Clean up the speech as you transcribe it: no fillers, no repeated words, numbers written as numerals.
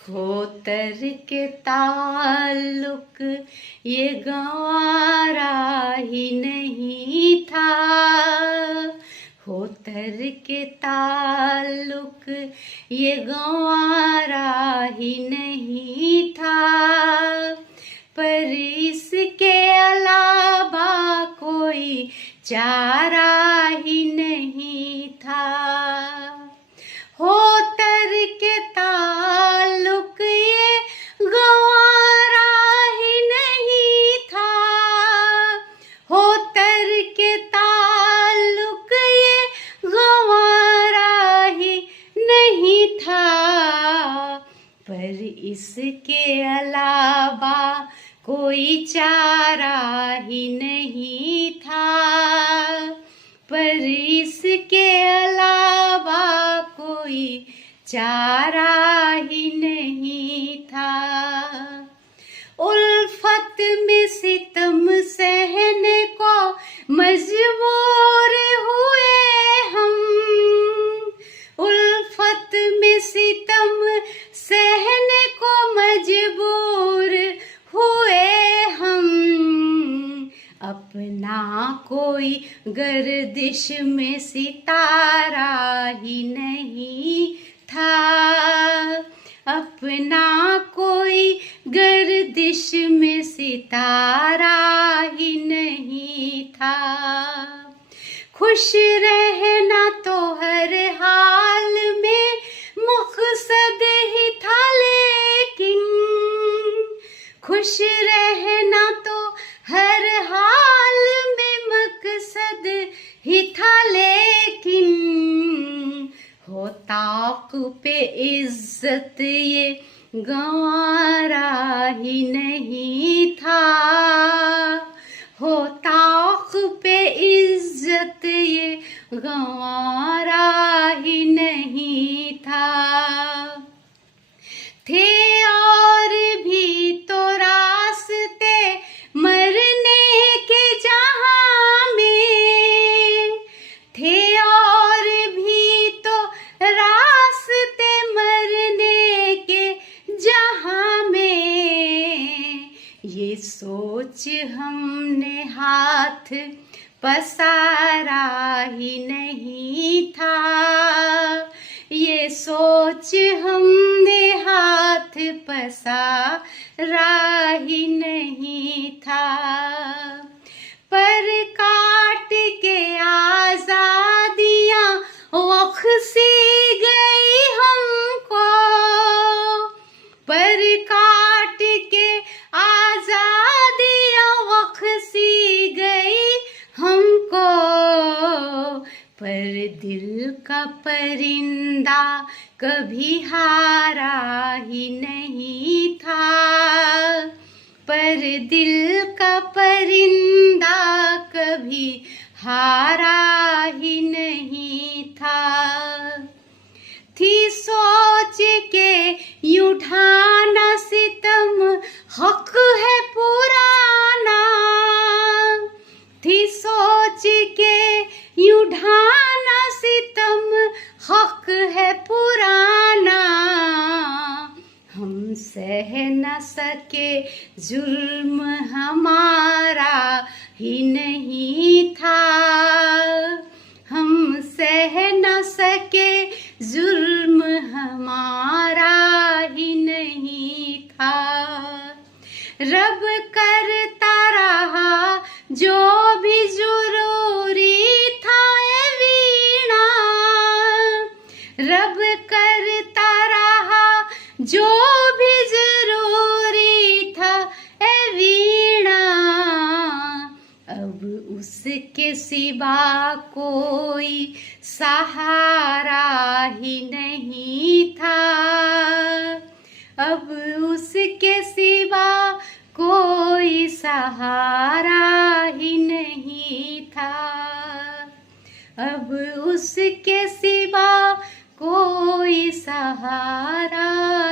खोतर के ताल्लुक ये गंवारा ही नहीं था। खोतर के ताल्लुक ये गंवारा ही नहीं था। पर इसके अलावा कोई चारा ही नहीं था। खोतर के ताल्लुक ये गंवारा ही नहीं था। खोतर के ताल्लुक ये गंवारा ही नहीं था। पर इसके अलावा कोई चारा ही नहीं था। पर इसके अलावा कोई चारा ही नहीं था। उल्फत में सितम सहने को मजबूर हुए हम। उल्फत में सितम सहने को मजबूर हुए हम। अपना कोई गर्दिश में सितारा ही नहीं था। अपना कोई गर्दिश में सितारा ही नहीं था। खुश रहना तो हर हाल में मकसद ही था, लेकिन खुश रहना तो हर हाल में मकसद ही था, लेकिन हो ताक पे इज्जत ये गंवारा ही नहीं था। हो ताक पे इज्जत ये गंवारा ही नहीं था। थे और भी तो रास्ते मरने के जहां में। थे और भी तो रास्ते मरने के जहां में। ये सोच हमने हाथ पसारा ही नहीं था। ये सोच हमने हाथ पसारा ही नहीं था। पर काट के आजादियां वख्सी गई हमको। पर काट के आजादियां वख्सी गई हमको। पर दिल का परिंदा कभी हारा ही नहीं था। पर दिल का परिंदा कभी हारा ही नहीं था। थी सोच के यूं ठाना सितम हक है पुराना। थी सोच के यूं ढाना सितम हक है पुराना। हम सह न सके जुर्म हमारा ही नहीं था। हम सह न सके जुर्म हमारा ही नहीं था। रब करता रहा जो भी जरूरी था, ए वीणा। रब करता रहा जो भी जरूरी था, ए वीणा। अब उसके सिवा कोई सहारा ही नहीं था। अब उसके सिवा कोई सहारा ही नहीं था। अब उसके सिवा कोई सहारा